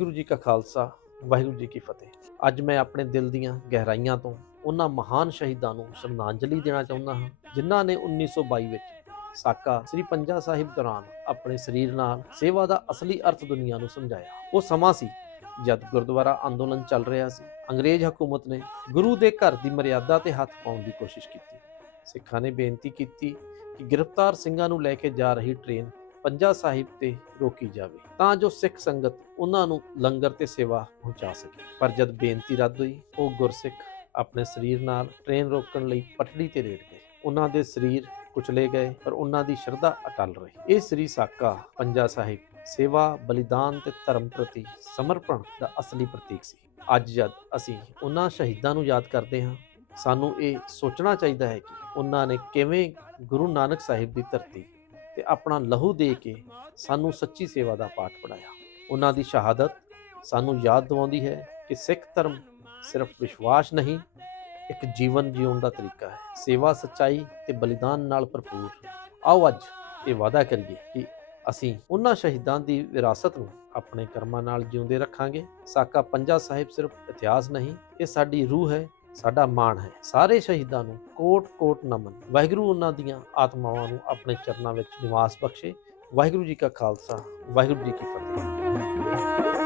ਵਾਹਿਗੁਰੂ ਜੀ ਕਾ ਖਾਲਸਾ, ਵਾਹਿਗੁਰੂ ਜੀ ਕੀ ਫਤਿਹ। ਅੱਜ ਮੈਂ ਆਪਣੇ ਦਿਲ ਦੀਆਂ ਗਹਿਰਾਈਆਂ ਤੋਂ ਉਹਨਾਂ ਮਹਾਨ ਸ਼ਹੀਦਾਂ ਨੂੰ ਸ਼ਰਧਾਂਜਲੀ ਦੇਣਾ ਚਾਹੁੰਦਾ ਹਾਂ, ਜਿਨ੍ਹਾਂ ਨੇ 1922 ਵਿੱਚ ਸਾਕਾ ਸ੍ਰੀ ਪੰਜਾ ਸਾਹਿਬ ਦੌਰਾਨ ਆਪਣੇ ਸਰੀਰ ਨਾਲ ਸੇਵਾ ਦਾ ਅਸਲੀ ਅਰਥ ਦੁਨੀਆ ਨੂੰ ਸਮਝਾਇਆ। ਉਹ ਸਮਾਂ ਸੀ ਜਦ ਗੁਰਦੁਆਰਾ ਅੰਦੋਲਨ ਚੱਲ ਰਿਹਾ ਸੀ। ਅੰਗਰੇਜ਼ ਹਕੂਮਤ ਨੇ ਗੁਰੂ ਦੇ ਘਰ ਦੀ ਮਰਿਆਦਾ ਤੇ ਹੱਥ ਪਾਉਣ ਦੀ ਕੋਸ਼ਿਸ਼ ਕੀਤੀ। ਸਿੱਖਾਂ ਨੇ ਬੇਨਤੀ ਕੀਤੀ ਕਿ ਗ੍ਰਿਫਤਾਰ ਸਿੰਘਾਂ ਨੂੰ ਲੈ ਕੇ ਜਾ ਰਹੀ ਟ੍ਰੇਨ ਪੰਜਾ ਸਾਹਿਬ ਤੇ ਰੋਕੀ ਜਾਵੇ, ਤਾਂ ਜੋ ਸਿੱਖ ਸੰਗਤ ਉਹਨਾਂ ਨੂੰ ਲੰਗਰ ਤੇ ਸੇਵਾ ਪਹੁੰਚਾ ਸਕੇ। ਪਰ ਜਦ ਬੇਨਤੀ ਰੱਦ ਹੋਈ, ਉਹ ਗੁਰਸਿੱਖ ਆਪਣੇ ਸਰੀਰ ਨਾਲ ਟ੍ਰੇਨ ਰੋਕਣ ਲਈ ਪਟੜੀ ਤੇ ਲੇਟ ਗਏ। ਉਹਨਾਂ ਦੇ ਸਰੀਰ ਕੁਚਲੇ ਗਏ, ਪਰ ਉਹਨਾਂ ਦੀ ਸ਼ਰਧਾ ਅਟਲ ਰਹੀ। ਇਹ ਸ੍ਰੀ ਸਾਕਾ ਪੰਜਾ ਸਾਹਿਬ ਸੇਵਾ, ਬਲੀਦਾਨ ਤੇ ਧਰਮ ਪ੍ਰਤੀ ਸਮਰਪਣ ਦਾ ਅਸਲੀ ਪ੍ਰਤੀਕ ਸੀ। ਅੱਜ ਜਦ ਅਸੀਂ ਉਹਨਾਂ ਸ਼ਹੀਦਾਂ ਨੂੰ ਯਾਦ ਕਰਦੇ ਹਾਂ, ਸਾਨੂੰ ਇਹ ਸੋਚਣਾ ਚਾਹੀਦਾ ਹੈ ਕਿ ਉਹਨਾਂ ਨੇ ਕਿਵੇਂ ਗੁਰੂ ਨਾਨਕ ਸਾਹਿਬ ਦੀ ਧਰਤੀ ਆਪਣਾ ਲਹੂ ਦੇ ਕੇ ਸਾਨੂੰ ਸੱਚੀ ਸੇਵਾ ਦਾ ਪਾਠ ਪੜਾਇਆ ਉਹਨਾਂ ਦੀ ਸ਼ਹਾਦਤ ਸਾਨੂੰ ਯਾਦ ਦਿਵਾਉਂਦੀ ਹੈ ਕਿ ਸਿੱਖ ਧਰਮ ਸਿਰਫ ਵਿਸ਼ਵਾਸ ਨਹੀਂ, ਇੱਕ ਜੀਵਨ ਜਿਉਣ ਦਾ ਤਰੀਕਾ ਹੈ। ਸੇਵਾ ਸੱਚਾਈ ਤੇ ਬਲੀਦਾਨ ਨਾਲ ਭਰਪੂਰ ਆਓ ਅੱਜ ਇਹ ਵਾਅਦਾ ਕਰੀਏ ਕਿ ਅਸੀਂ ਉਹਨਾਂ ਸ਼ਹੀਦਾਂ ਦੀ ਵਿਰਾਸਤ ਨੂੰ ਆਪਣੇ ਕਰਮਾਂ ਨਾਲ ਜਿਉਂਦੇ ਰੱਖਾਂਗੇ। ਸਾਕਾ ਪੰਜਾ ਸਾਹਿਬ ਸਿਰਫ ਇਤਿਹਾਸ ਨਹੀਂ, ਇਹ ਸਾਡੀ ਰੂਹ ਹੈ। ਸਾਡਾ ਮਾਣ ਹੈ। ਸਾਰੇ ਸ਼ਹੀਦਾਂ ਨੂੰ ਕੋਟ-ਕੋਟ ਨਮਨ। ਵਾਹਿਗੁਰੂ ਉਹਨਾਂ ਦੀਆਂ ਆਤਮਾਵਾਂ ਨੂੰ ਆਪਣੇ ਚਰਨਾਂ ਵਿੱਚ ਨਿਵਾਸ ਬਖਸ਼ੇ। ਵਾਹਿਗੁਰੂ ਜੀ ਕਾ ਖਾਲਸਾ, ਵਾਹਿਗੁਰੂ ਜੀ ਕੀ ਫਤਿਹ।